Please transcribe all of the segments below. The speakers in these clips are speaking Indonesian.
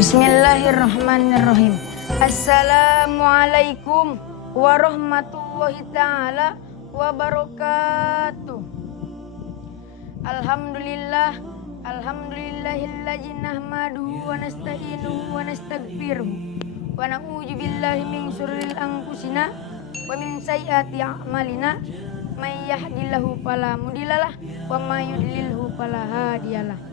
Bismillahirrahmanirrahim. Assalamualaikum warahmatullahi ta'ala wabarakatuh. Alhamdulillahilladzi nahmaduhu wa nasta'inuhu wa nastaghfiruh wa na'udzu billahi min syurril anfusina wa min sayyiati a'malina. May yahdihillahu fala mudhillalah wa may yudlilhu fala hadiyalah.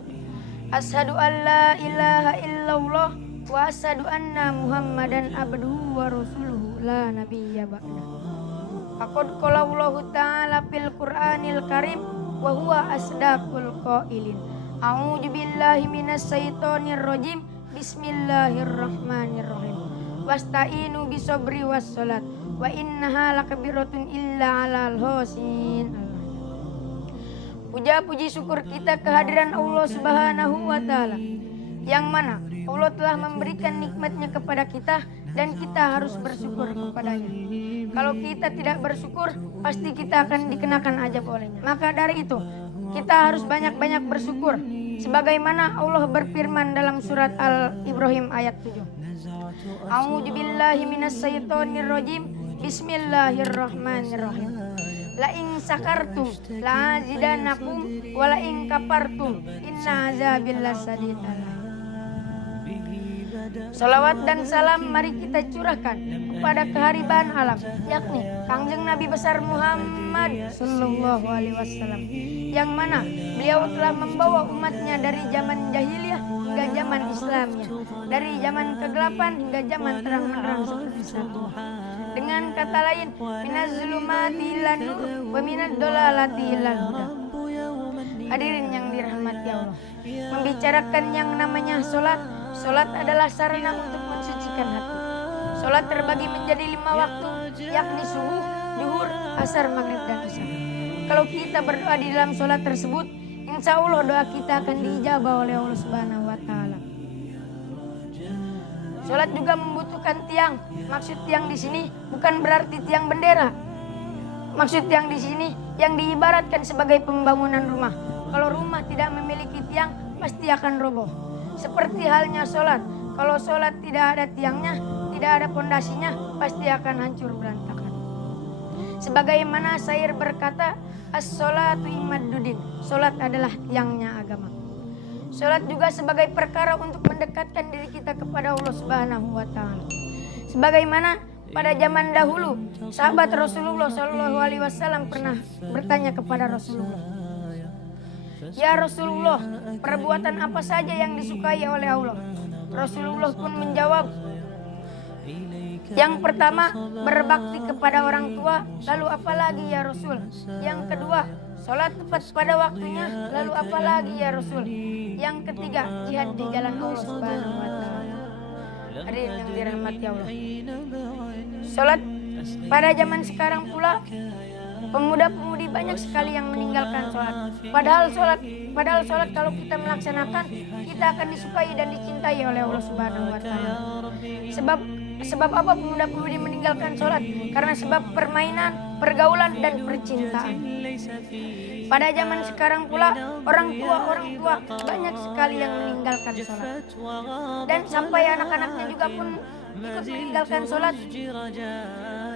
Asyhadu an la ilaha illallah wa asyhadu anna Muhammadan abduhu wa rasuluhu la nabiyya ba'da. Faqad qala Allahu ta'ala fil Qur'anil Karim wa huwa asdaqul qailin. A'udzu billahi minas syaitonir rajim. Bismillahirrahmanirrahim. Wasta'inu bisabri was salat wa innaha lakabiratun illa 'alal khashin. Puja puji syukur kita kehadiran Allah Subhanahu wa Ta'ala, yang mana Allah telah memberikan nikmatnya kepada kita dan kita harus bersyukur kepadanya. Kalau kita tidak bersyukur, pasti kita akan dikenakan azab olehnya. Maka dari itu kita harus banyak-banyak bersyukur, sebagaimana Allah berfirman dalam surat Al-Ibrahim ayat 7. A'udzu billahi minasy syaithanir rajim. Bismillahirrahmanirrahim. La in sakartum la azidannakum wa la in kafartum inna azabil lasadid. Salawat dan salam mari kita curahkan kepada keharibaan alam, yakni Kangjeng Nabi besar Muhammad sallallahu alaihi wasallam, yang mana beliau telah membawa umatnya dari zaman jahiliyah hingga zaman Islamnya, dari zaman kegelapan hingga zaman terang-menerang seperti saat ini. Dengan kata lain, minaz zulumati ilan nur wa minad dolalati ilan huda. Hadirin yang dirahmati Allah, membicarakan yang namanya solat. Solat adalah sarana untuk mensucikan hati. Solat terbagi menjadi 5 waktu, yakni subuh, zuhur, asar, maghrib, dan isya. Kalau kita berdoa di dalam solat tersebut, insya Allah doa kita akan diijabah oleh Allah Subhanahu wa Ta'ala. Solat juga membutuhkan tiang. Maksud tiang di sini bukan berarti tiang bendera. Maksud tiang di sini yang diibaratkan sebagai pembangunan rumah. Kalau rumah tidak memiliki tiang, pasti akan roboh. Seperti halnya solat. Kalau solat tidak ada tiangnya, tidak ada pondasinya, pasti akan hancur berantakan. Sebagaimana syair berkata, as-sholatu imaduddin. Solat adalah tiangnya agama. Solat juga sebagai perkara untuk mendekatkan diri kita kepada Allah Subhanahu wa Ta'ala. Sebagaimana pada zaman dahulu, sahabat Rasulullah Shallallahu alaihi wasallam pernah bertanya kepada Rasulullah, "Ya Rasulullah, perbuatan apa saja yang disukai oleh Allah?" Rasulullah pun menjawab, "Yang pertama, berbakti kepada orang tua, lalu apa lagi ya Rasul? Yang kedua, sholat tepat pada waktunya, lalu apa lagi ya Rasul? Yang ketiga, jihad di jalan Allah Subhanahu wa Ta'ala." Hadirin yang dirahmati Allah, sholat pada zaman sekarang pula, pemuda-pemudi banyak sekali yang meninggalkan sholat. Padahal sholat kalau kita melaksanakan, kita akan disukai dan dicintai oleh Allah Subhanahu wa Ta'ala. Sebab apa pemuda-pemudi meninggalkan sholat? Karena sebab permainan, pergaulan, dan percintaan. Pada zaman sekarang pula, orang tua banyak sekali yang meninggalkan sholat. Dan sampai anak-anaknya juga pun ikut meninggalkan sholat.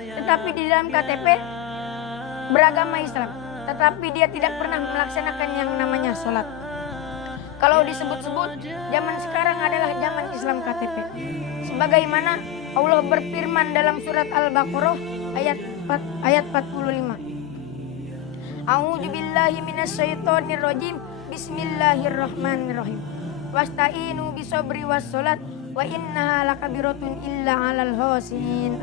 Tetapi di dalam KTP beragama Islam, tetapi dia tidak pernah melaksanakan yang namanya sholat. Kalau disebut-sebut, zaman sekarang adalah zaman Islam KTP. Sebagaimana Allah berfirman dalam surat Al-Baqarah ayat 45. A'udzu billahi minasy syaithanir rajim. Bismillahirrahmanirrahim. Wasta'inu bisabri was salat wa innaha lakabiratun illa 'alal khashin.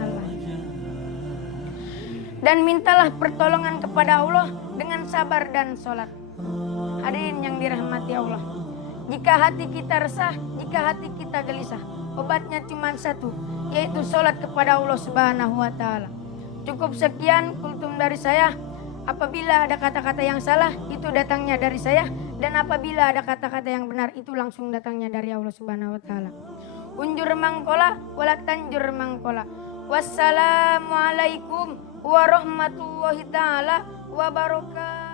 Dan mintalah pertolongan kepada Allah dengan sabar dan sholat. Hadirin yang dirahmati Allah, jika hati kita resah, jika hati kita gelisah, obatnya cuma satu, yaitu sholat kepada Allah Subhanahu wa Ta'ala. Cukup sekian kultum dari saya. Apabila ada kata-kata yang salah, itu datangnya dari saya, dan apabila ada kata-kata yang benar, itu langsung datangnya dari Allah Subhanahu wa Ta'ala. Unjur mangkola wala tanjur mangkola. Wassalamualaikum warahmatullahi ta'ala wabarakatuh.